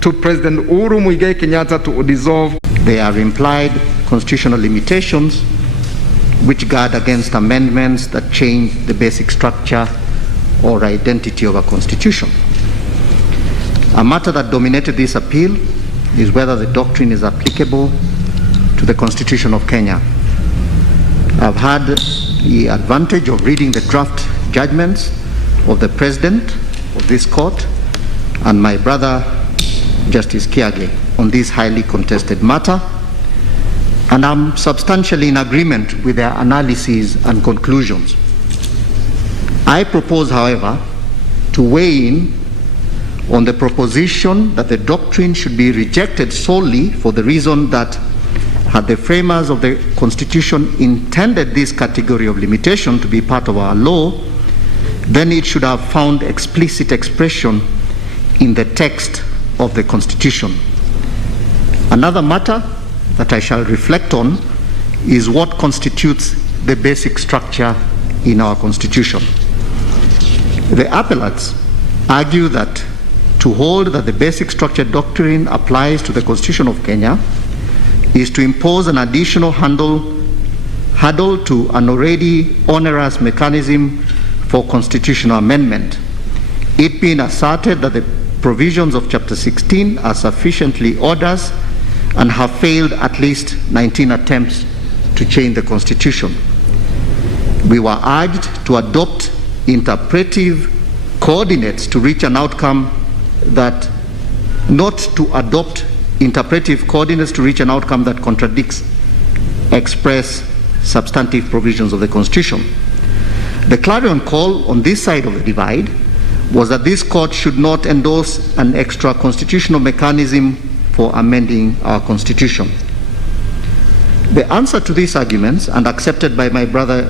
to President Uhuru Muigai Kenyatta to dissolve. There are implied constitutional limitations which guard against amendments that change the basic structure or identity of a constitution. A matter that dominated this appeal is whether the doctrine is applicable to the Constitution of Kenya. I've had the advantage of reading the draft judgments of the President of this court and my brother, Justice Kiage, on this highly contested matter, and I'm substantially in agreement with their analyses and conclusions. I propose, however, to weigh in on the proposition that the doctrine should be rejected solely for the reason that had the framers of the Constitution intended this category of limitation to be part of our law, then it should have found explicit expression in the text of the Constitution. Another matter that I shall reflect on is what constitutes the basic structure in our Constitution. The appellates argue that to hold that the basic structure doctrine applies to the Constitution of Kenya is to impose an additional hurdle to an already onerous mechanism for constitutional amendment, it being asserted that the provisions of Chapter 16 are sufficiently onerous and have failed at least 19 attempts to change the Constitution. We were urged to adopt interpretive coordinates to reach an outcome that contradicts express substantive provisions of the Constitution. The clarion call on this side of the divide was that this court should not endorse an extra constitutional mechanism for amending our Constitution. The answer to these arguments, and accepted by my brother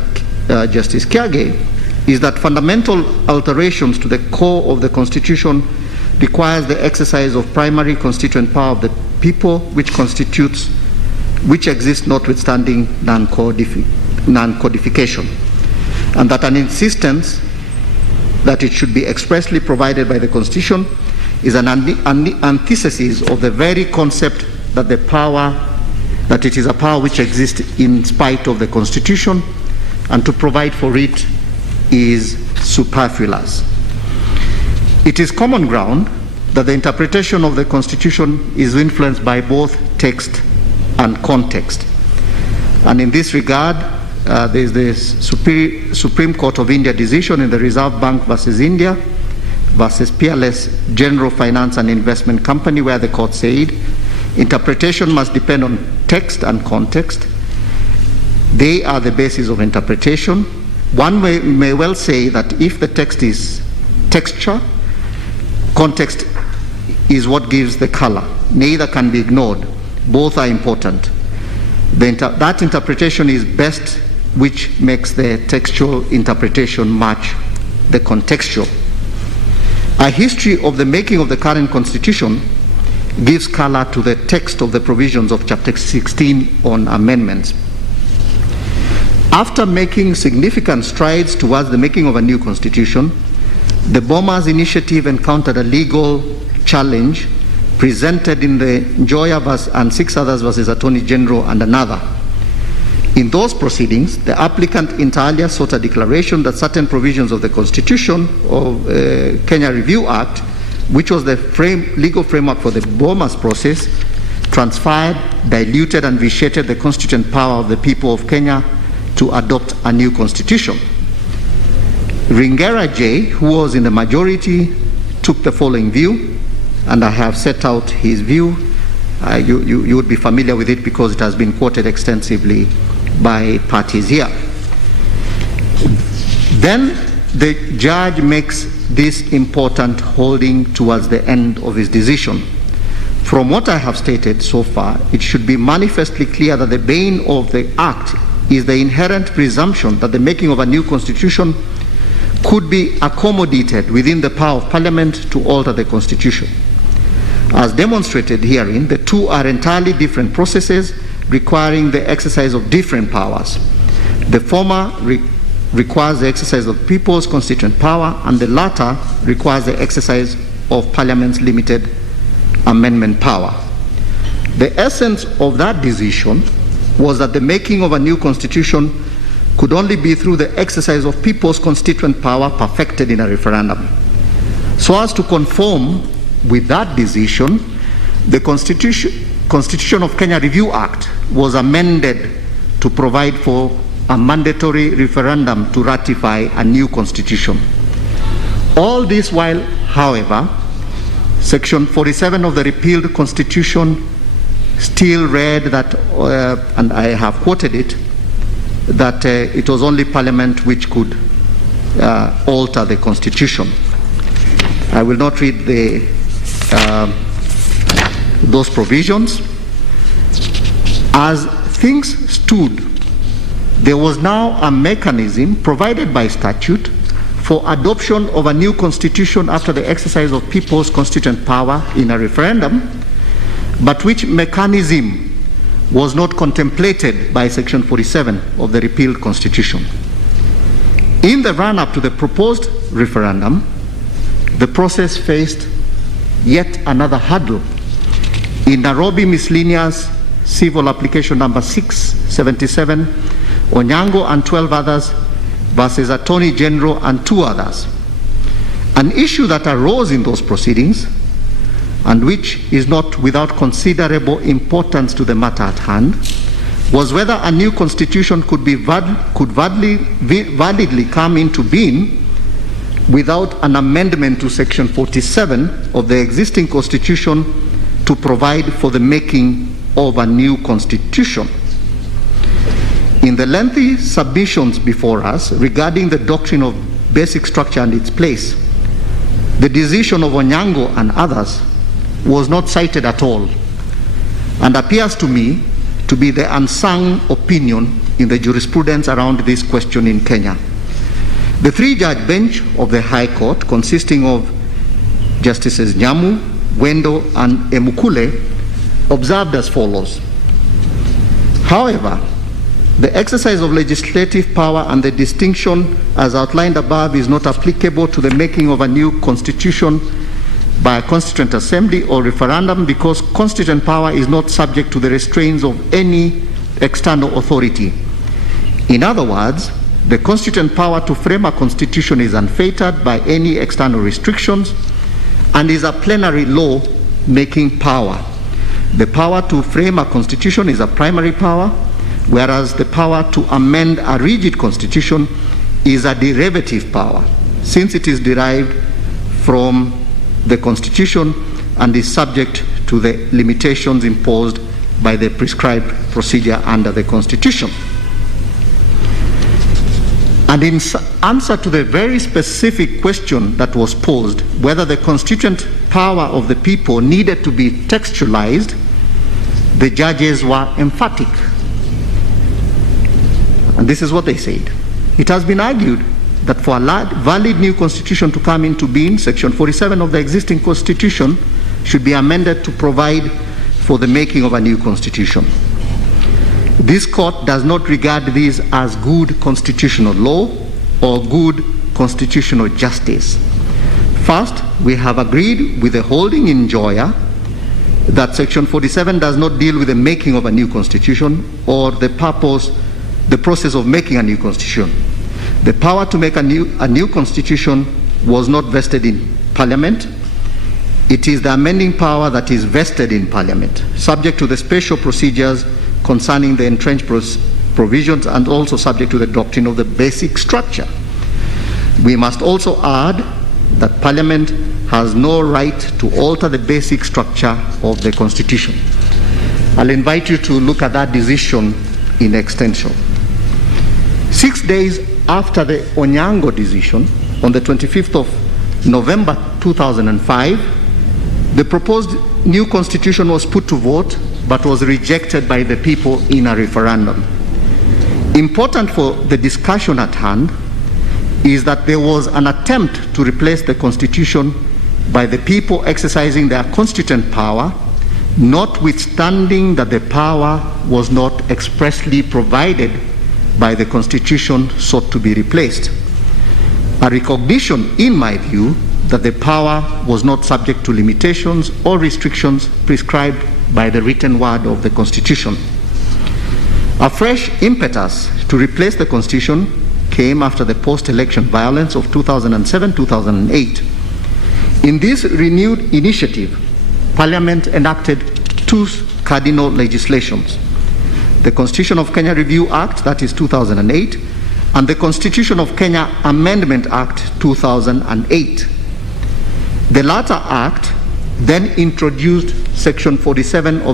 Justice Kiage, is that fundamental alterations to the core of the Constitution requires the exercise of primary constituent power of the people, which exists notwithstanding non-codification, and that an insistence that it should be expressly provided by the Constitution is an antithesis of the very concept that it is a power which exists in spite of the Constitution, and to provide for it is superfluous. It is common ground that the interpretation of the Constitution is influenced by both text and context. And in this regard, there is the Supreme Court of India decision in the Reserve Bank versus India versus Peerless General Finance and Investment Company, where the court said interpretation must depend on text and context. They are the basis of interpretation. One may well say that if the text is texture, context is what gives the color. Neither can be ignored. Both are important. That interpretation is best which makes the textual interpretation match the contextual. A history of the making of the current Constitution gives color to the text of the provisions of Chapter 16 on amendments. After making significant strides towards the making of a new Constitution, the Bomas initiative encountered a legal challenge presented in the Njoya and 6 others versus Attorney General and another. In those proceedings, the applicant inter alia sought a declaration that certain provisions of the Constitution of Kenya Review Act, which was the legal framework for the Bomas process, transferred, diluted, and vitiated the constituent power of the people of Kenya to adopt a new constitution. Ringera J, who was in the majority, took the following view, and I have set out his view. You would be familiar with it because it has been quoted extensively by parties here. Then the judge makes this important holding towards the end of his decision. From what I have stated so far, it should be manifestly clear that the bane of the Act is the inherent presumption that the making of a new constitution could be accommodated within the power of Parliament to alter the Constitution. As demonstrated herein, the two are entirely different processes requiring the exercise of different powers. The former requires the exercise of people's constituent power, and the latter requires the exercise of Parliament's limited amendment power. The essence of that decision was that the making of a new constitution could only be through the exercise of people's constituent power perfected in a referendum. So as to conform with that decision, the Constitution of Kenya Review Act was amended to provide for a mandatory referendum to ratify a new constitution. All this while, however, Section 47 of the repealed Constitution still read that, and I have quoted it, that it was only Parliament which could alter the Constitution. I will not read those provisions. As things stood, there was now a mechanism provided by statute for adoption of a new constitution after the exercise of people's constituent power in a referendum, but which mechanism was not contemplated by Section 47 of the repealed Constitution. In the run-up to the proposed referendum, the process faced yet another hurdle. In Nairobi Miscellaneous Civil Application number 677, Onyango and 12 others versus Attorney General and 2 others. An issue that arose in those proceedings, and which is not without considerable importance to the matter at hand, was whether a new constitution could validly come into being without an amendment to Section 47 of the existing Constitution to provide for the making of a new constitution. In the lengthy submissions before us regarding the doctrine of basic structure and its place, the decision of Onyango and others was not cited at all, and appears to me to be the unsung opinion in the jurisprudence around this question in Kenya. The 3-judge bench of the High Court, consisting of Justices Nyamu, Wendo, and Emukule, observed as follows. However, the exercise of legislative power and the distinction as outlined above is not applicable to the making of a new constitution by a constituent assembly or referendum, because constituent power is not subject to the restraints of any external authority. In other words, the constituent power to frame a constitution is unfettered by any external restrictions and is a plenary law-making power. The power to frame a constitution is a primary power, whereas the power to amend a rigid constitution is a derivative power, since it is derived from the Constitution and is subject to the limitations imposed by the prescribed procedure under the Constitution. And in answer to the very specific question that was posed, whether the constituent power of the people needed to be textualized, the judges were emphatic. And this is what they said. It has been argued that for a valid new constitution to come into being, Section 47 of the existing Constitution should be amended to provide for the making of a new constitution. This court does not regard this as good constitutional law or good constitutional justice. First, we have agreed with the holding in Joya that Section 47 does not deal with the making of a new constitution or the process of making a new constitution. The power to make a new constitution was not vested in Parliament. It is the amending power that is vested in Parliament, subject to the special procedures concerning the entrenched provisions and also subject to the doctrine of the basic structure. We must also add that Parliament has no right to alter the basic structure of the Constitution. I'll invite you to look at that decision in extension. 6 days after the Onyango decision, on the 25th of November 2005, the proposed new constitution was put to vote but was rejected by the people in a referendum. Important for the discussion at hand is that there was an attempt to replace the constitution by the people exercising their constituent power, notwithstanding that the power was not expressly provided by the constitution sought to be replaced. A recognition, in my view, that the power was not subject to limitations or restrictions prescribed by the written word of the Constitution. A fresh impetus to replace the Constitution came after the post-election violence of 2007-2008. In this renewed initiative, Parliament enacted two cardinal legislations: the Constitution of Kenya Review Act, that is 2008, and the Constitution of Kenya Amendment Act 2008. The latter act then introduced Section 47 to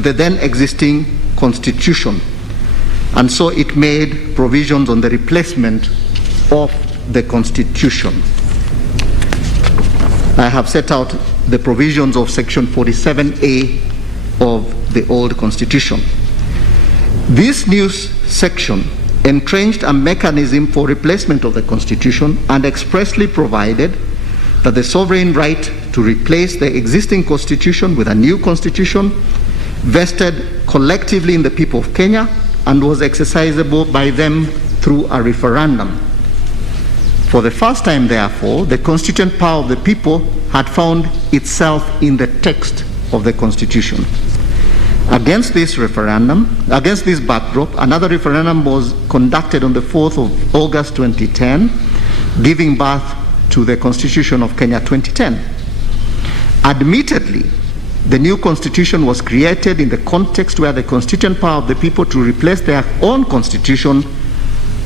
the then existing Constitution, and so it made provisions on the replacement of the Constitution. I have set out the provisions of Section 47A of the old Constitution. This new section entrenched a mechanism for replacement of the Constitution and expressly provided that the sovereign right to replace the existing Constitution with a new Constitution vested collectively in the people of Kenya and was exercisable by them through a referendum. For the first time, therefore, the constituent power of the people had found itself in the text of the Constitution. Against this backdrop, another referendum was conducted on the 4th of August 2010, giving birth to the Constitution of Kenya 2010. Admittedly, the new Constitution was created in the context where the constituent power of the people to replace their own Constitution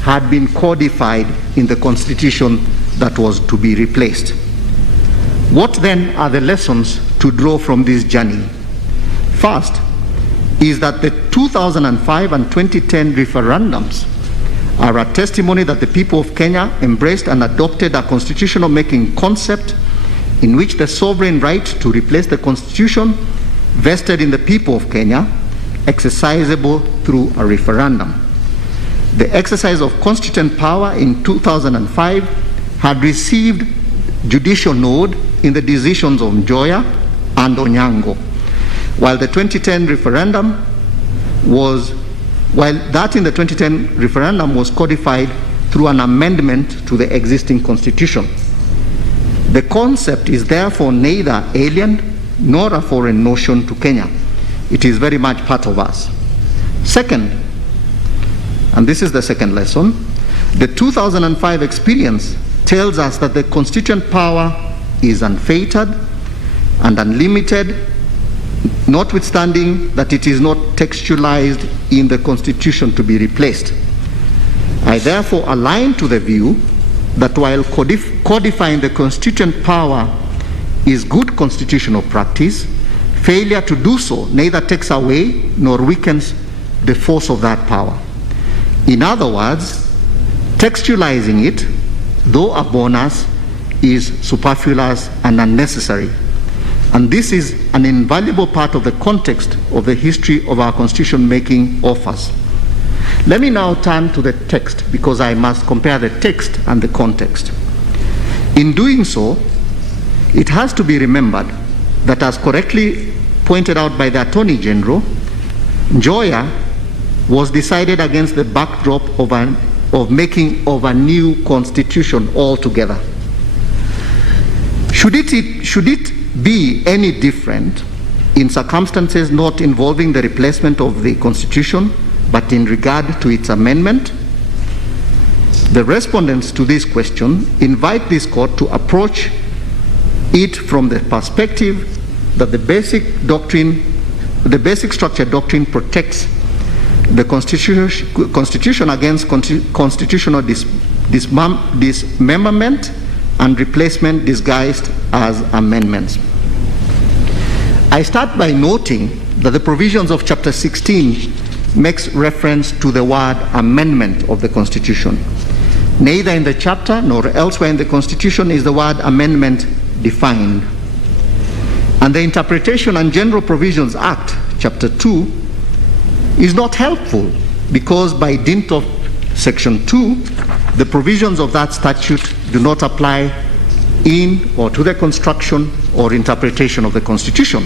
had been codified in the Constitution that was to be replaced. What then are the lessons to draw from this journey? First is that the 2005 and 2010 referendums are a testimony that the people of Kenya embraced and adopted a constitutional making concept in which the sovereign right to replace the Constitution vested in the people of Kenya, exercisable through a referendum. The exercise of constituent power in 2005 had received judicial nod in the decisions of Njoya and Onyango, while the 2010 referendum was codified through an amendment to the existing Constitution. The concept is therefore neither alien nor a foreign notion to Kenya. It is very much part of us. Second, and this is the second lesson, the 2005 experience tells us that the constituent power is unfettered and unlimited, notwithstanding that it is not textualized in the Constitution to be replaced. I therefore align to the view that while codifying the constituent power is good constitutional practice, failure to do so neither takes away nor weakens the force of that power. In other words, textualizing it, though a bonus, is superfluous and unnecessary. And this is an invaluable part of the context of the history of our constitution making offers. Let me now turn to the text, because I must compare the text and the context. In doing so, it has to be remembered that, as correctly pointed out by the Attorney General, Njoya was decided against the backdrop of making of a new constitution altogether. Should it be any different in circumstances not involving the replacement of the Constitution, but in regard to its amendment? The respondents to this question invite this court to approach it from the perspective that the basic structure doctrine protects the Constitution against constitutional dismemberment and replacement disguised as amendments. I start by noting that the provisions of Chapter 16 makes reference to the word amendment of the Constitution. Neither in the chapter nor elsewhere in the Constitution is the word amendment defined. And the Interpretation and General Provisions Act, Chapter 2, is not helpful, because by dint of Section 2, the provisions of that statute do not apply in or to the construction or interpretation of the Constitution.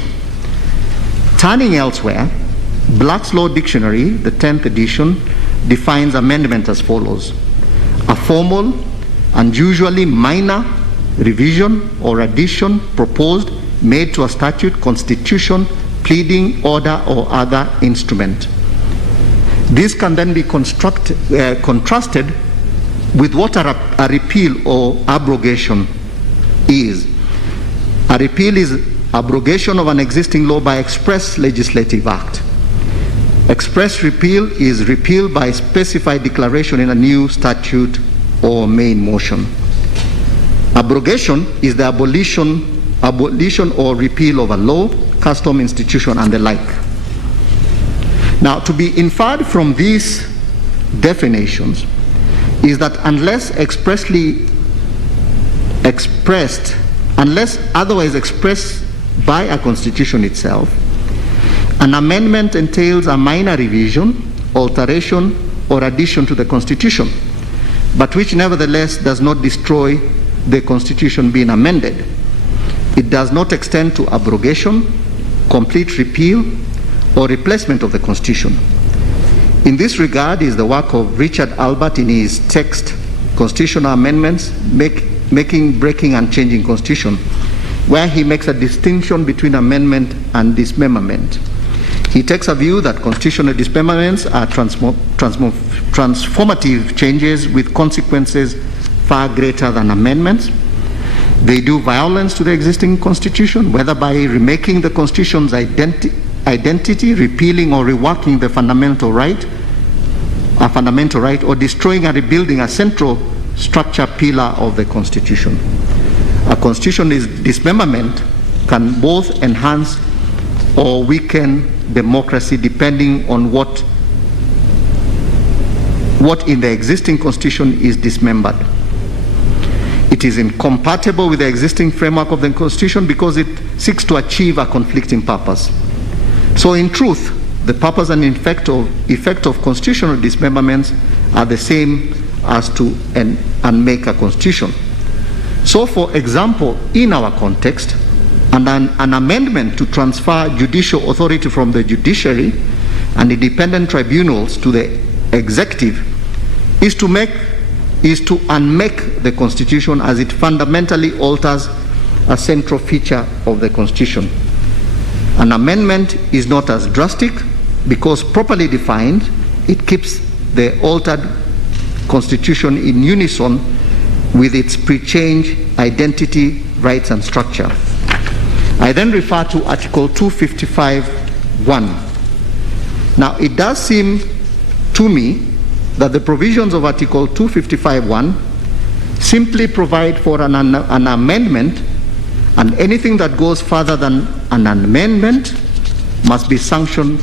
Turning elsewhere, Black's Law Dictionary, the 10th edition, defines amendment as follows: a formal, and usually minor revision or addition proposed, made to a statute, constitution, pleading, order, or other instrument. This can then be contrasted with what a repeal or abrogation is. A repeal is abrogation of an existing law by express legislative act. Express repeal is repeal by specified declaration in a new statute or main motion. Abrogation is the abolition or repeal of a law, custom, institution, and the like. Now, to be inferred from these definitions is that unless otherwise expressed by a constitution itself, an amendment entails a minor revision, alteration, or addition to the constitution, but which nevertheless does not destroy the constitution being amended. It does not extend to abrogation, complete repeal, or replacement of the constitution. In this regard is the work of Richard Albert in his text, Constitutional Amendments, Making, Breaking, and Changing Constitution, where he makes a distinction between amendment and dismemberment. He takes a view that constitutional dismemberments are transformative changes with consequences far greater than amendments. They do violence to the existing constitution, whether by remaking the constitution's identity, repealing or reworking the fundamental right, or destroying and rebuilding a central structure pillar of the constitution. A constitution's dismemberment can both enhance or weaken democracy depending on what in the existing constitution is dismembered. It is incompatible with the existing framework of the constitution because it seeks to achieve a conflicting purpose. So in truth, the purpose and effect of constitutional dismemberments are the same as to unmake a constitution. So for example, in our context, an amendment to transfer judicial authority from the judiciary and independent tribunals to the executive is to unmake the constitution, as it fundamentally alters a central feature of the constitution. An amendment is not as drastic because properly defined, it keeps the altered constitution in unison with its pre-change identity, rights, and structure. I then refer to Article 255(1). Now, it does seem to me that the provisions of Article 255(1) simply provide for an amendment, and anything that goes further than an amendment must be sanctioned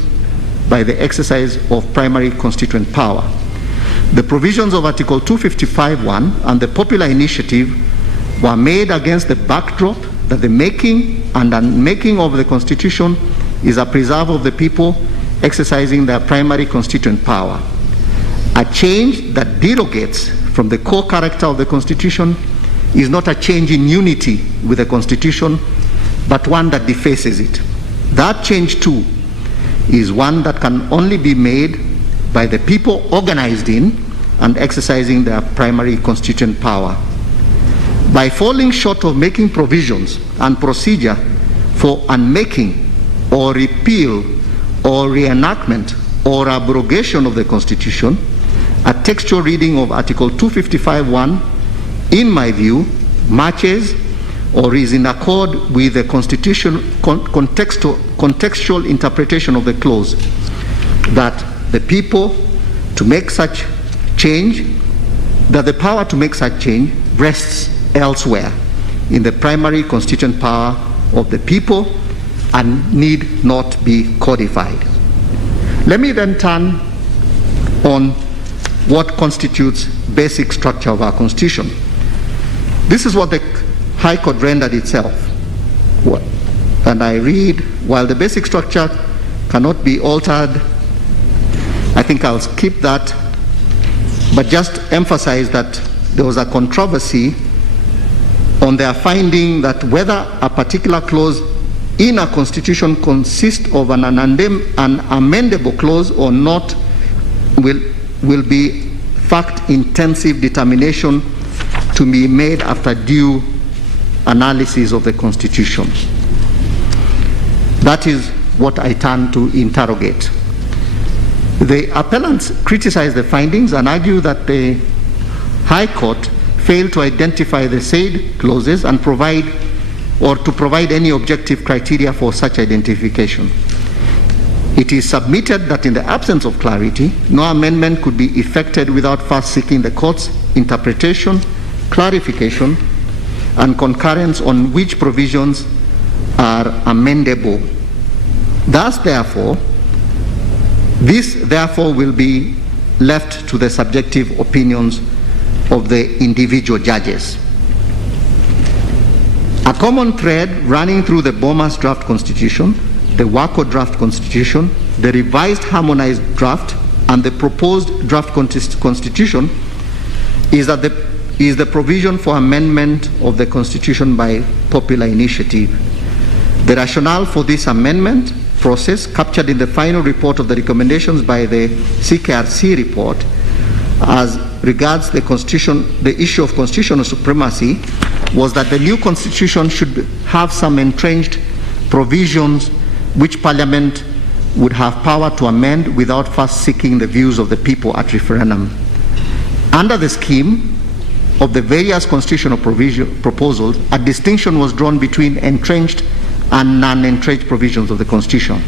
by the exercise of primary constituent power. The provisions of Article 255(1) and the popular initiative were made against the backdrop that the making and unmaking of the Constitution is a preserve of the people exercising their primary constituent power. A change that derogates from the core character of the Constitution is not a change in unity with the Constitution, but one that defaces it. That change, too, is one that can only be made by the people organized in and exercising their primary constituent power. By falling short of making provisions and procedure for unmaking or repeal or reenactment or abrogation of the Constitution, a textual reading of Article 255(1), in my view, matches or is in accord with the Constitution contextual interpretation of the clause that the people to make such change, that the power to make such change rests elsewhere in the primary constituent power of the people and need not be codified. Let me then turn on what constitutes basic structure of our Constitution. This is what the High Court rendered itself. And I read, while the basic structure cannot be altered, I think I'll skip that, but just emphasize that there was a controversy on their finding that whether a particular clause in a constitution consists of an amendable clause or not will be fact-intensive determination to be made after due analysis of the Constitution. That is what I turn to interrogate. The appellants criticize the findings and argue that the High Court failed to identify the said clauses and provide any objective criteria for such identification. It is submitted that in the absence of clarity, no amendment could be effected without first seeking the court's interpretation, clarification, and concurrence on which provisions are amendable. Thus, therefore, this therefore will be left to the subjective opinions of the individual judges. A common thread running through the Bomas draft constitution, the Waco draft constitution, the revised harmonized draft, and the proposed draft constitution is the provision for amendment of the constitution by popular initiative. The rationale for this amendment process, captured in the final report of the recommendations by the CKRC report, as regards the issue of constitutional supremacy, was that the new constitution should have some entrenched provisions which Parliament would have power to amend without first seeking the views of the people at referendum. Under the scheme of the various constitutional proposals, a distinction was drawn between entrenched and non-entrenched provisions of the Constitution.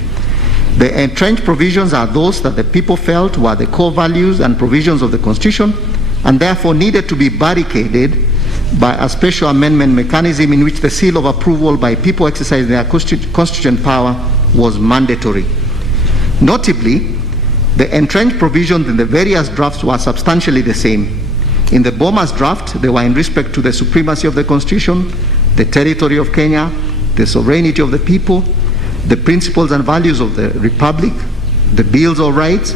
The entrenched provisions are those that the people felt were the core values and provisions of the Constitution, and therefore needed to be barricaded by a special amendment mechanism in which the seal of approval by people exercising their constituent power was mandatory. Notably, the entrenched provisions in the various drafts were substantially the same. In the Bomas draft, they were in respect to the supremacy of the Constitution, the territory of Kenya, the sovereignty of the people, the principles and values of the Republic, the bills of rights,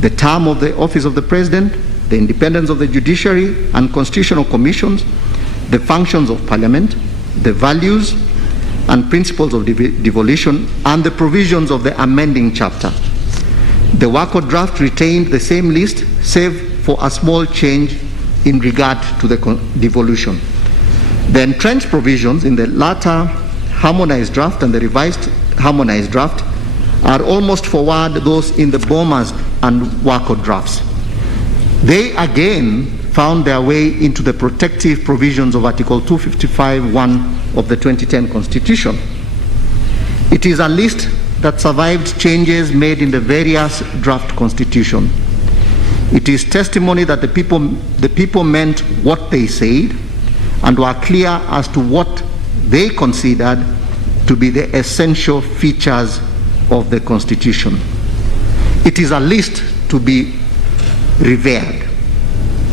the term of the office of the President, the independence of the judiciary and constitutional commissions, the functions of Parliament, the values and principles of devolution, and the provisions of the amending chapter. The Waco draft retained the same list, save for a small change in regard to the devolution. The entrenched provisions in the latter harmonized draft and the revised harmonized draft are almost forward those in the Bomas and Waco drafts. They again found their way into the protective provisions of Article 255(1) of the 2010 Constitution. It is a list that survived changes made in the various draft constitution. It is testimony that the people meant what they said and were clear as to what they considered to be the essential features of the Constitution. It is a list to be revered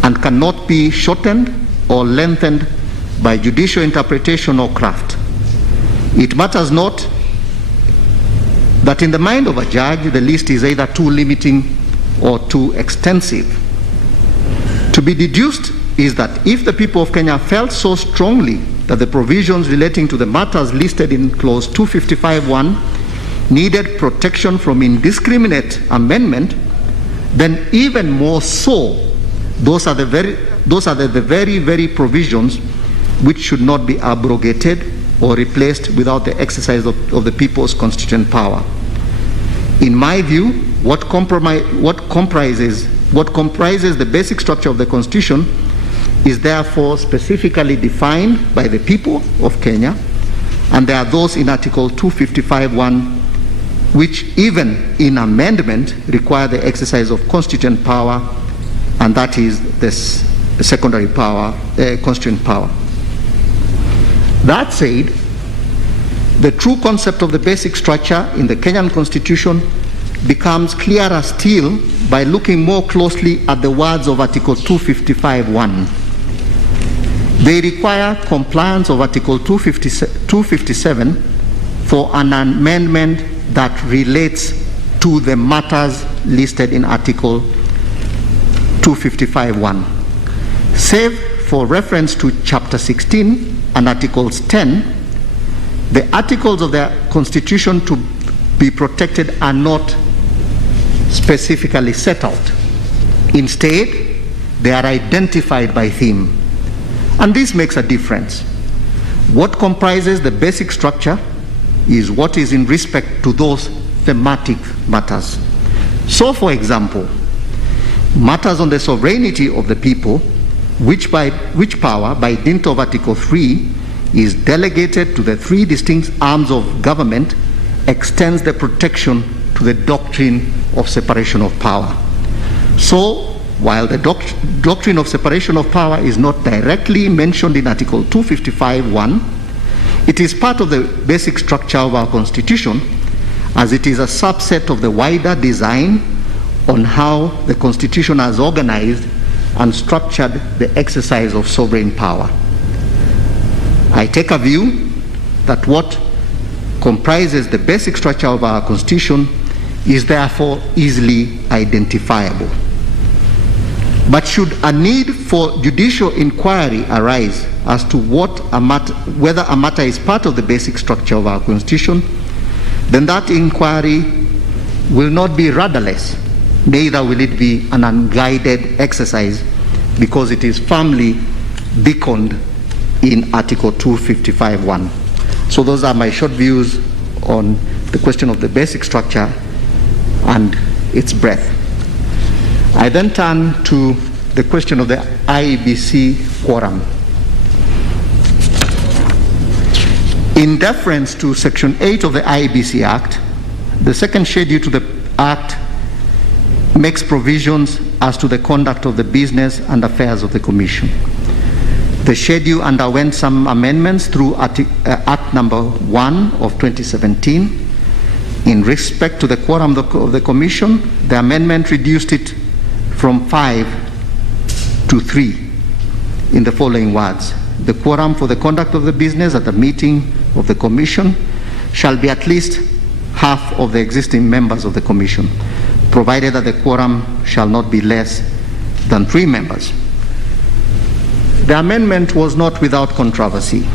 and cannot be shortened or lengthened by judicial interpretation or craft. It matters not that in the mind of a judge, the list is either too limiting or too extensive. To be deduced is that if the people of Kenya felt so strongly that the provisions relating to the matters listed in clause 255(1) needed protection from indiscriminate amendment, then even more so, those are the very provisions which should not be abrogated or replaced without the exercise of the people's constituent power. In my view, what comprises the basic structure of the Constitution is therefore specifically defined by the people of Kenya, and there are those in Article 255(1) which even in amendment require the exercise of constituent power, and that is this secondary power, constituent power. That said, the true concept of the basic structure in the Kenyan Constitution becomes clearer still by looking more closely at the words of Article 255(1). They require compliance of Article 257 for an amendment that relates to the matters listed in Article 255(1). Save for reference to Chapter 16 and Articles 10, the articles of the Constitution to be protected are not specifically set out. Instead, they are identified by theme. And this makes a difference. What comprises the basic structure is what is in respect to those thematic matters. So, for example, matters on the sovereignty of the people, which power, by dint of Article 3, is delegated to the three distinct arms of government, extends the protection to the doctrine of separation of power. So, while the doctrine of separation of power is not directly mentioned in Article 255(1), it is part of the basic structure of our Constitution, as it is a subset of the wider design on how the Constitution has organized and structured the exercise of sovereign power. I take a view that what comprises the basic structure of our Constitution is therefore easily identifiable. But should a need for judicial inquiry arise as to whether a matter is part of the basic structure of our Constitution, then that inquiry will not be rudderless, neither will it be an unguided exercise, because it is firmly beaconed in Article 255(1). So those are my short views on the question of the basic structure and its breadth. I then turn to the question of the IEBC quorum. In deference to Section 8 of the IEBC Act, the second schedule to the Act makes provisions as to the conduct of the business and affairs of the Commission. The schedule underwent some amendments through Act number 1 of 2017. In respect to the quorum of the Commission, the amendment reduced it from 5 to 3 in the following words: the quorum for the conduct of the business at the meeting of the Commission shall be at least half of the existing members of the Commission, provided that the quorum shall not be less than 3 members. The amendment was not without controversy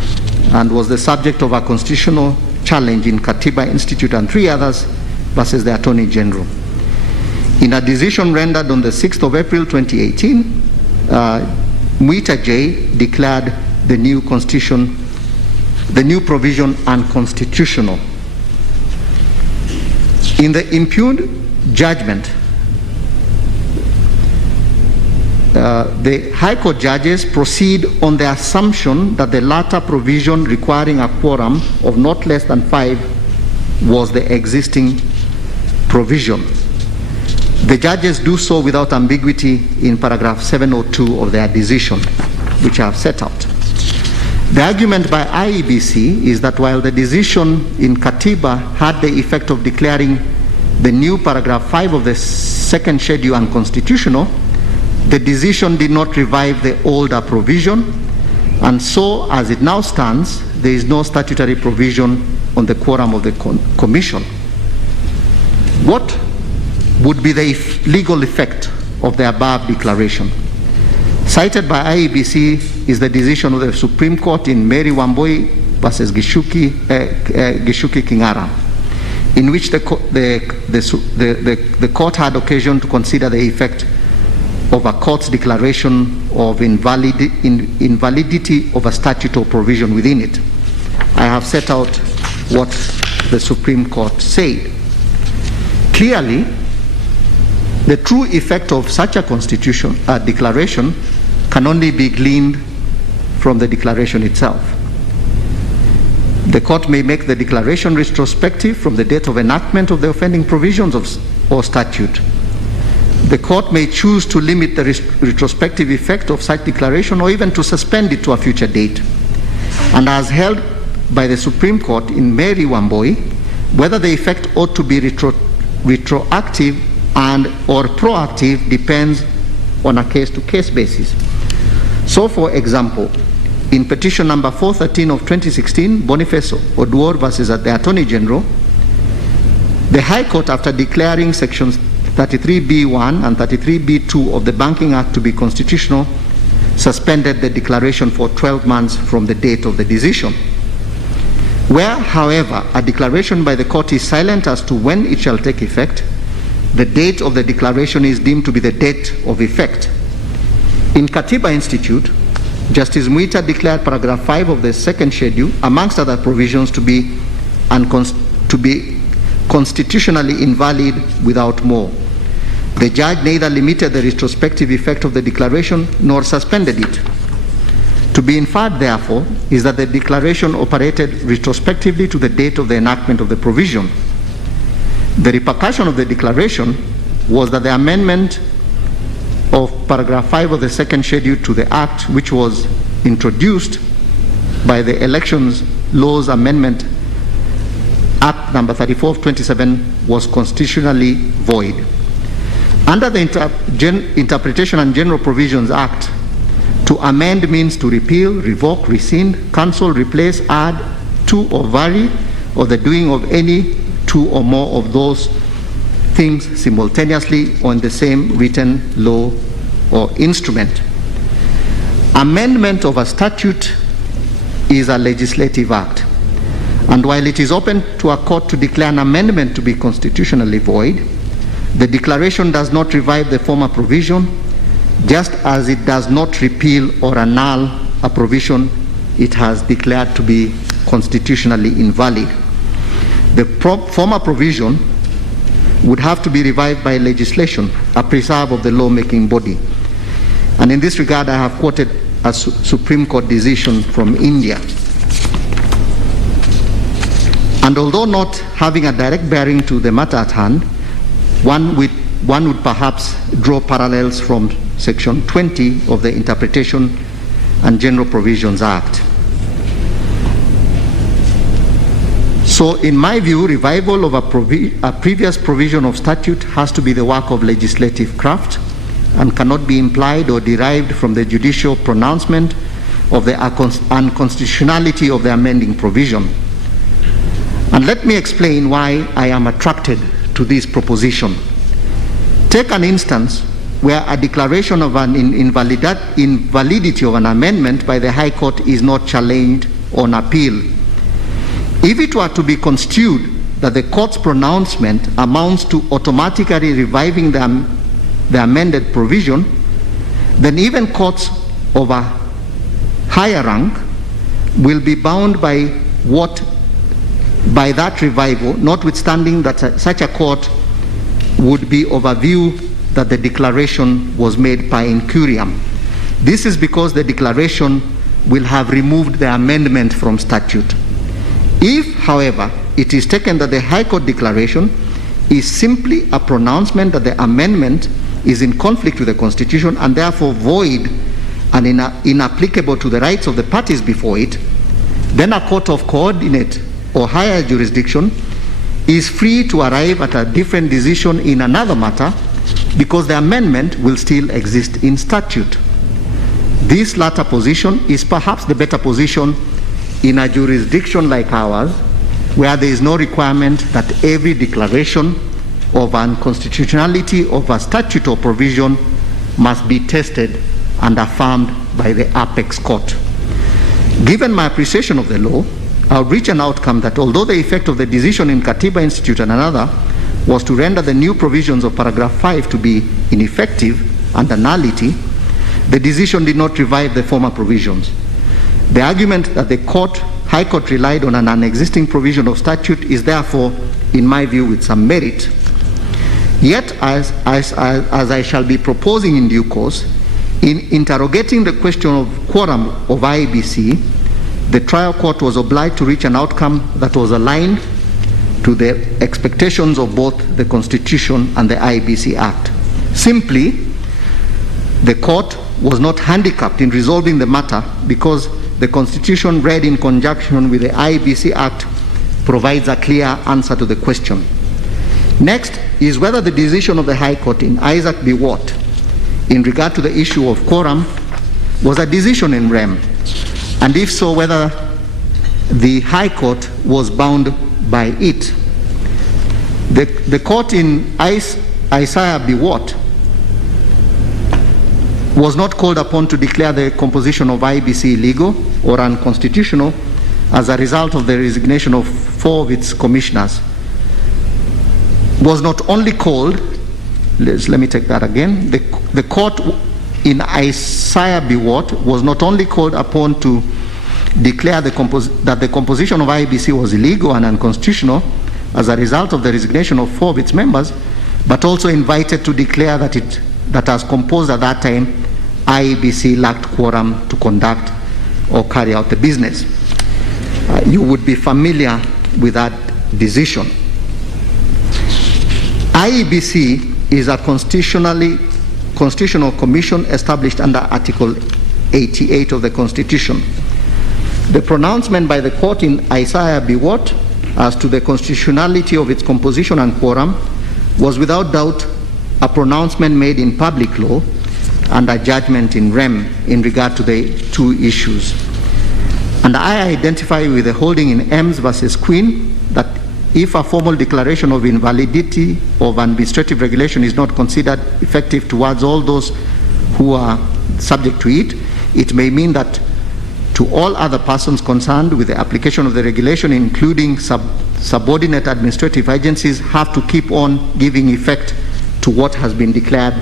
and was the subject of a constitutional challenge in Bbi Institute and 3 others versus the Attorney General. In a decision rendered on the 6th of April 2018, Muita J declared the new provision unconstitutional. In the impugned judgment, the High Court judges proceed on the assumption that the latter provision requiring a quorum of not less than 5 was the existing provision. The judges do so without ambiguity in paragraph 702 of their decision, which I have set out. The argument by IEBC is that while the decision in Katiba had the effect of declaring the new paragraph 5 of the second schedule unconstitutional, the decision did not revive the older provision, and so as it now stands, there is no statutory provision on the quorum of the Commission. What would be the legal effect of the above declaration? Cited by IEBC is the decision of the Supreme Court in Mary Wambui versus Gishuki Kingara, in which the court had occasion to consider the effect of a court's declaration of invalidity of a statute or provision within it. I have set out what the Supreme Court said. Clearly, the true effect of such a declaration can only be gleaned from the declaration itself. The court may make the declaration retrospective from the date of enactment of the offending provisions or statute. The court may choose to limit the retrospective effect of such declaration or even to suspend it to a future date. And as held by the Supreme Court in Mary Wambui, whether the effect ought to be retroactive and or proactive depends on a case-to-case basis. So, for example, in petition number 413 of 2016, Boniface Oduor versus the Attorney General, the High Court, after declaring sections 33B1 and 33B2 of the Banking Act to be constitutional, suspended the declaration for 12 months from the date of the decision. Where, however, a declaration by the court is silent as to when it shall take effect, the date of the declaration is deemed to be the date of effect. In Bbi Institute, Justice Muita declared paragraph 5 of the second schedule, amongst other provisions, to be constitutionally invalid without more. The judge neither limited the retrospective effect of the declaration nor suspended it. To be inferred, therefore, is that the declaration operated retrospectively to the date of the enactment of the provision. The repercussion of the declaration was that the amendment of paragraph 5 of the second schedule to the Act, which was introduced by the Elections Laws Amendment Act number 34 of 27, was constitutionally void. Under the Interpretation and General Provisions Act, to amend means to repeal, revoke, rescind, cancel, replace, add to or vary, or the doing of any two or more of those things simultaneously on the same written law or instrument. Amendment of a statute is a legislative act, and while it is open to a court to declare an amendment to be constitutionally void, the declaration does not revive the former provision, just as it does not repeal or annul a provision it has declared to be constitutionally invalid. The former provision would have to be revived by legislation, a preserve of the lawmaking body. And in this regard, I have quoted a Supreme Court decision from India. And although not having a direct bearing to the matter at hand, one would perhaps draw parallels from Section 20 of the Interpretation and General Provisions Act. So in my view, revival of a previous provision of statute has to be the work of legislative craft and cannot be implied or derived from the judicial pronouncement of the unconstitutionality of the amending provision. And let me explain why I am attracted to this proposition. Take an instance where a declaration of an invalidity of an amendment by the High Court is not challenged on appeal. If it were to be construed that the court's pronouncement amounts to automatically reviving the amended provision, then even courts of a higher rank will be bound by that revival, notwithstanding that such a court would be of a view that the declaration was made per incuriam. This is because the declaration will have removed the amendment from statute. If, however, it is taken that the High Court declaration is simply a pronouncement that the amendment is in conflict with the Constitution and therefore void and inapplicable to the rights of the parties before it, then a court of coordinate or higher jurisdiction is free to arrive at a different decision in another matter because the amendment will still exist in statute. This latter position is perhaps the better position in a jurisdiction like ours, where there is no requirement that every declaration of unconstitutionality of a statute or provision must be tested and affirmed by the apex court. Given my appreciation of the law, I would reach an outcome that although the effect of the decision in Katiba Institute and another was to render the new provisions of paragraph 5 to be ineffective and a nullity, the decision did not revive the former provisions. The argument that the High Court relied on an existing provision of statute is therefore, in my view, with some merit. Yet, as I shall be proposing in due course, in interrogating the question of quorum of IEBC, the trial court was obliged to reach an outcome that was aligned to the expectations of both the Constitution and the IEBC Act. Simply, the court was not handicapped in resolving the matter because the Constitution, read in conjunction with the IEBC Act, provides a clear answer to the question. Next is whether the decision of the High Court in Isaac v. Watt in regard to the issue of quorum was a decision in rem, and if so, whether the High Court was bound by it. The court in Isaiah v. Watt was not called upon to declare the composition of IEBC illegal or unconstitutional as a result of the resignation of 4 of its commissioners. Was not only called, let me take that again, the court in Isaiah Biwott was not only called upon to declare that the composition of IEBC was illegal and unconstitutional as a result of the resignation of 4 of its members, but also invited to declare that as composed at that time, IEBC lacked quorum to conduct or carry out the business. You would be familiar with that decision. IEBC is a constitutional commission established under Article 88 of the Constitution. The pronouncement by the court in Isaiah Biwott as to the constitutionality of its composition and quorum was without doubt a pronouncement made in public law and a judgment in rem in regard to the 2 issues. And I identify with the holding in Ems versus Queen that if a formal declaration of invalidity of administrative regulation is not considered effective towards all those who are subject to it, it may mean that to all other persons concerned with the application of the regulation, including subordinate administrative agencies, have to keep on giving effect to what has been declared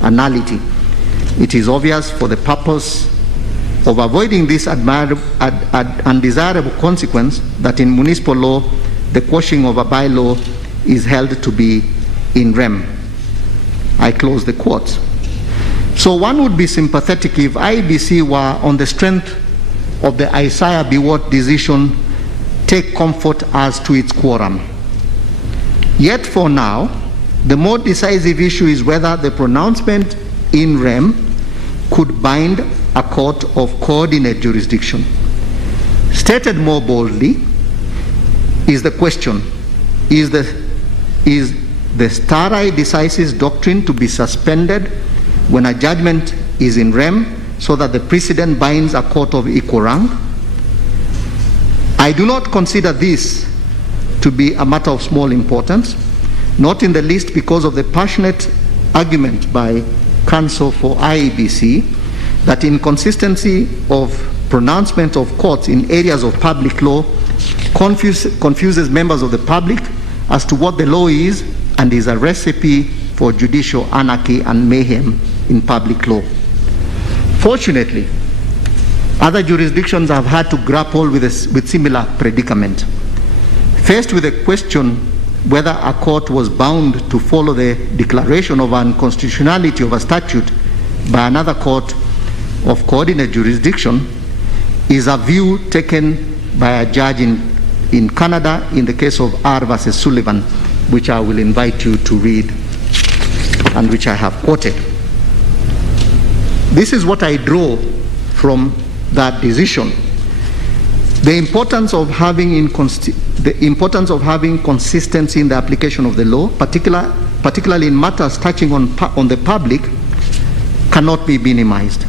a nullity. It is obvious, for the purpose of avoiding this undesirable consequence, that in municipal law the quashing of a bylaw is held to be in rem. I close the quotes. So one would be sympathetic if IEBC were, on the strength of the Isaiah Biwott decision, take comfort as to its quorum. Yet for now, the more decisive issue is whether the pronouncement in rem could bind a court of coordinate jurisdiction. Stated more boldly is the question, is the stare decisis doctrine to be suspended when a judgment is in rem so that the precedent binds a court of equal rank? I do not consider this to be a matter of small importance, not in the least because of the passionate argument by counsel for IEBC that inconsistency of pronouncement of courts in areas of public law confuses members of the public as to what the law is and is a recipe for judicial anarchy and mayhem in public law. Fortunately, other jurisdictions have had to grapple with similar predicament. Faced with the question whether a court was bound to follow the declaration of unconstitutionality of a statute by another court of coordinate jurisdiction is a view taken by a judge in Canada in the case of R versus Sullivan, which I will invite you to read and which I have quoted. This is what I draw from that decision. The importance of having consistency in the application of the law, particularly in matters touching on the public, cannot be minimized.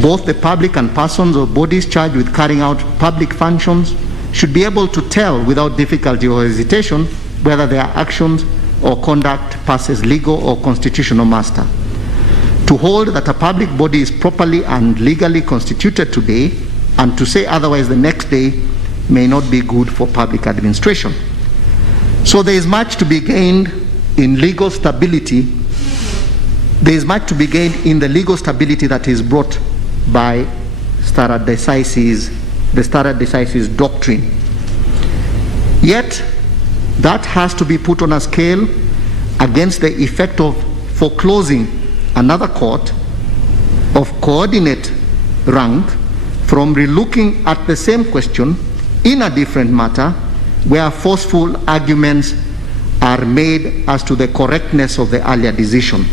Both the public and persons or bodies charged with carrying out public functions should be able to tell without difficulty or hesitation whether their actions or conduct passes legal or constitutional muster. To hold that a public body is properly and legally constituted today and to say otherwise the next day may not be good for public administration. So there is much to be gained in legal stability. There is much to be gained in the legal stability that is brought by the stare decisis doctrine. Yet, that has to be put on a scale against the effect of foreclosing another court of coordinate rank from relooking at the same question in a different matter where forceful arguments are made as to the correctness of the earlier decision.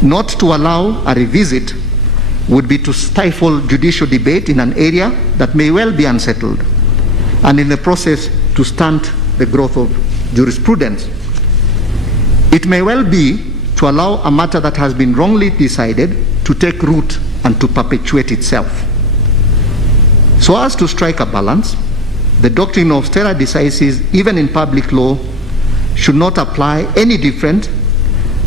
Not to allow a revisit would be to stifle judicial debate in an area that may well be unsettled, and in the process to stunt the growth of jurisprudence. It may well be to allow a matter that has been wrongly decided to take root and to perpetuate itself. So as to strike a balance, the doctrine of stare decisis, even in public law, should not apply any different,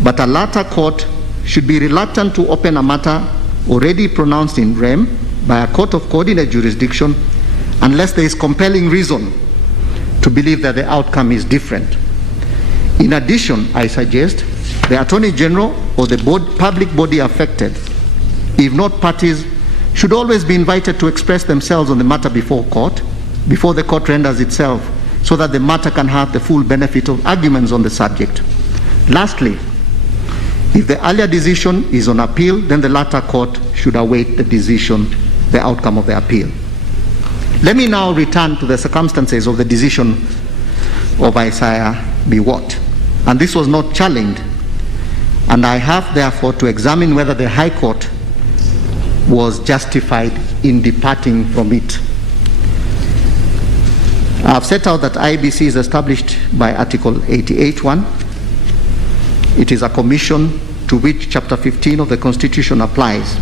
but a latter court should be reluctant to open a matter already pronounced in rem by a court of coordinate jurisdiction unless there is compelling reason to believe that the outcome is different. In addition, I suggest the Attorney General or the public body affected if not parties, should always be invited to express themselves on the matter before the court renders itself, so that the matter can have the full benefit of arguments on the subject. Lastly, if the earlier decision is on appeal, then the latter court should await the outcome of the appeal. Let me now return to the circumstances of the decision of Isaiah B. Watt. And this was not challenged, and I have therefore to examine whether the High Court was justified in departing from it. I have set out that IEBC is established by Article 88(1). It is a commission to which Chapter 15 of the Constitution applies.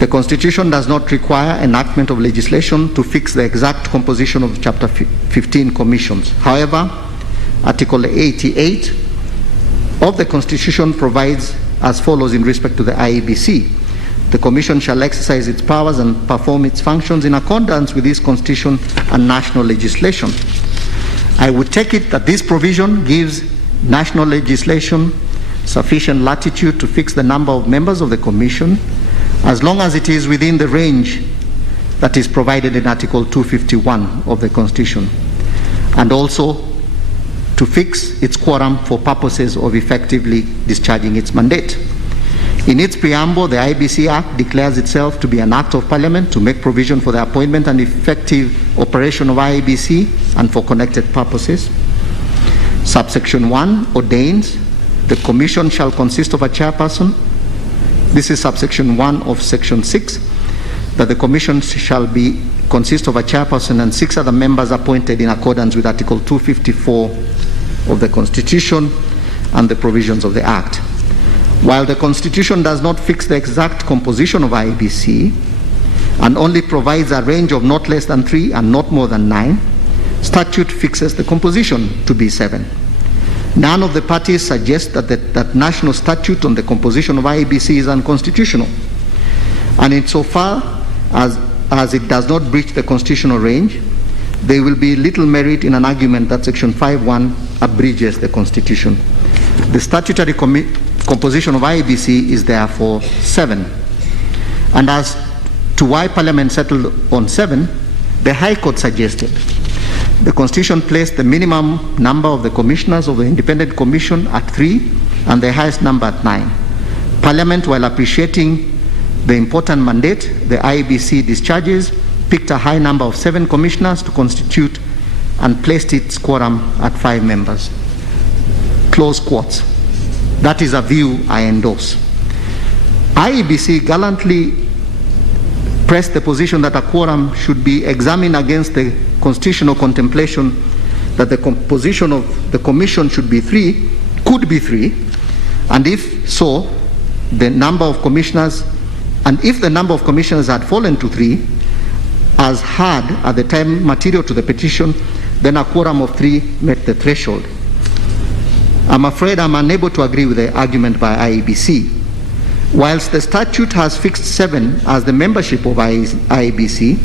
The Constitution does not require enactment of legislation to fix the exact composition of Chapter 15 commissions. However, Article 88 of the Constitution provides as follows in respect to the IEBC. The Commission shall exercise its powers and perform its functions in accordance with this Constitution and national legislation. I would take it that this provision gives national legislation sufficient latitude to fix the number of members of the Commission, as long as it is within the range that is provided in Article 251 of the Constitution, and also to fix its quorum for purposes of effectively discharging its mandate. In its preamble, the IEBC Act declares itself to be an act of Parliament to make provision for the appointment and effective operation of IEBC and for connected purposes. Subsection 1 ordains the Commission shall consist of a chairperson. This is subsection 1 of Section 6, that the Commission shall consist of a chairperson and 6 other members appointed in accordance with Article 254 of the Constitution and the provisions of the Act. While the Constitution does not fix the exact composition of IEBC and only provides a range of not less than 3 and not more than 9, statute fixes the composition to be 7. None of the parties suggest that national statute on the composition of IEBC is unconstitutional, and insofar as it does not breach the constitutional range, there will be little merit in an argument that Section 5(1) abridges the Constitution. The statutory composition of IEBC is therefore 7. And as to why Parliament settled on 7, the High Court suggested the Constitution placed the minimum number of the commissioners of the Independent Commission at 3 and the highest number at 9. Parliament, while appreciating the important mandate the IEBC discharges, picked a high number of 7 commissioners to constitute and placed its quorum at 5 members. Close quotes. That is a view I endorse. IEBC gallantly pressed the position that a quorum should be examined against the constitutional contemplation that the composition of the Commission should be 3, could be 3, and if so, the number of commissioners, and if the number of commissioners had fallen to 3, as had at the time material to the petition, then a quorum of 3 met the threshold. I'm afraid I'm unable to agree with the argument by IEBC. Whilst the statute has fixed 7 as the membership of IEBC,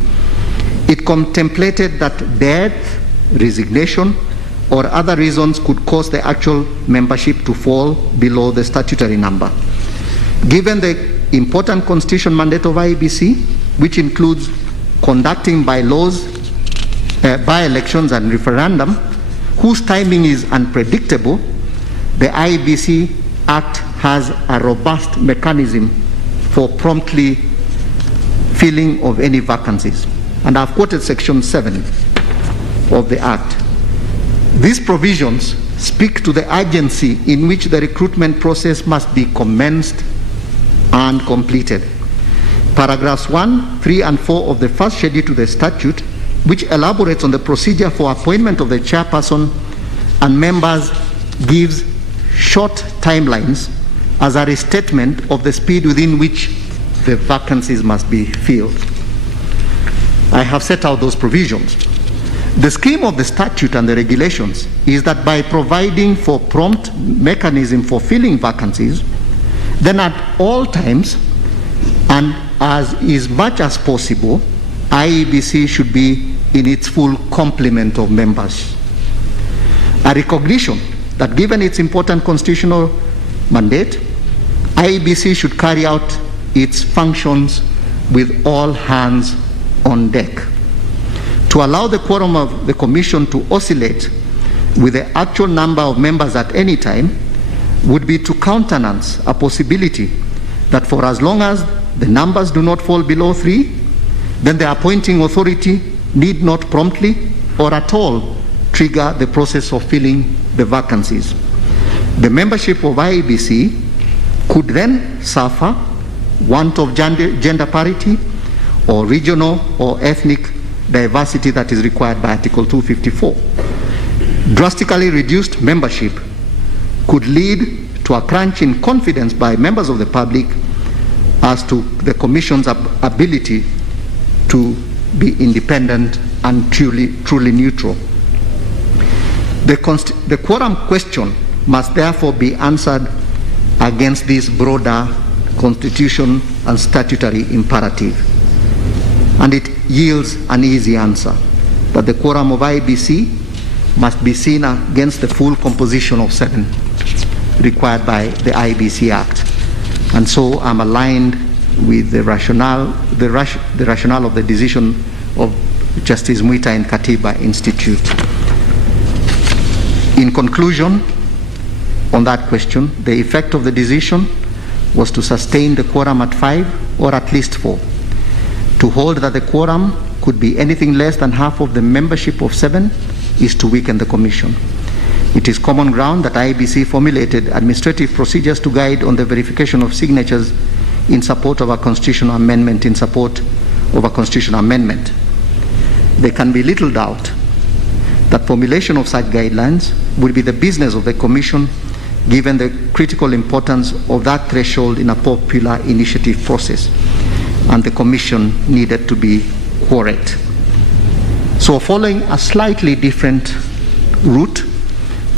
it contemplated that death, resignation, or other reasons could cause the actual membership to fall below the statutory number. Given the important constitutional mandate of IEBC, which includes conducting by-elections and referendum, whose timing is unpredictable, the IEBC Act has a robust mechanism for promptly filling of any vacancies. And I've quoted Section 7 of the Act. These provisions speak to the urgency in which the recruitment process must be commenced and completed. Paragraphs 1, 3, and 4 of the first schedule to the statute, which elaborates on the procedure for appointment of the chairperson and members, gives short timelines as a restatement of the speed within which the vacancies must be filled. I have set out those provisions. The scheme of the statute and the regulations is that by providing for prompt mechanism for filling vacancies, then at all times and as is much as possible, IEBC should be in its full complement of members. A recognition that given its important constitutional mandate, IEBC should carry out its functions with all hands on deck. To allow the quorum of the Commission to oscillate with the actual number of members at any time would be to countenance a possibility that for as long as the numbers do not fall below 3, then the appointing authority need not promptly or at all trigger the process of filling the vacancies. The membership of IEBC could then suffer want of gender parity or regional or ethnic diversity that is required by Article 254. Drastically reduced membership could lead to a crunch in confidence by members of the public as to the Commission's ability to be independent and truly neutral. The quorum question must therefore be answered against this broader constitution and statutory imperative. And it yields an easy answer, that the quorum of IEBC must be seen against the full composition of 7 required by the IEBC Act. And so I'm aligned with the rationale of the decision of Justice Mwita and Katiba Institute. In conclusion, on that question, the effect of the decision was to sustain the quorum at 5 or at least 4. To hold that the quorum could be anything less than half of the membership of 7 is to weaken the Commission. It is common ground that IEBC formulated administrative procedures to guide on the verification of signatures in support of a constitutional amendment, There can be little doubt that formulation of such guidelines will be the business of the Commission, given the critical importance of that threshold in a popular initiative process, and the Commission needed to be quorate. So following a slightly different route,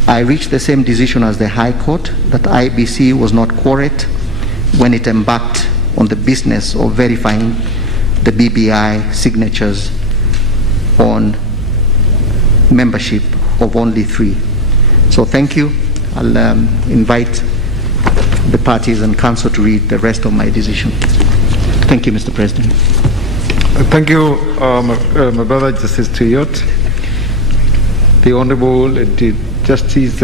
I reached the same decision as the High Court, that IEBC was not quorate when it embarked on the business of verifying the BBI signatures on membership of only 3. So thank you. I'll invite the parties and counsel to read the rest of my decision. Thank you, Mr. President. Thank you, my brother Justice Tuyot. The Honorable Justice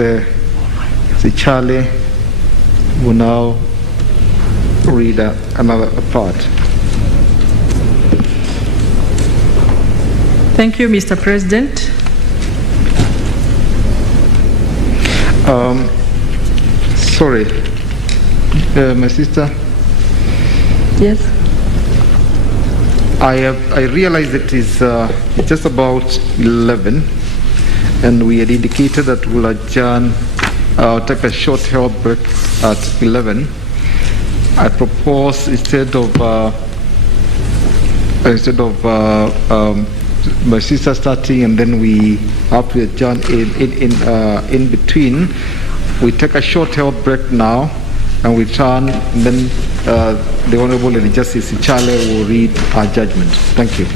Zichale will now read another part. Thank you, Mr. President. Sorry, my sister. Yes. I realize it is just about 11, and we had indicated that we'll adjourn, take a short health break at 11. I propose instead of my sister starting and then we have to adjourn in between, we take a short health break now and we turn, and then the Honorable Justice Ichale will read our judgment. Thank you.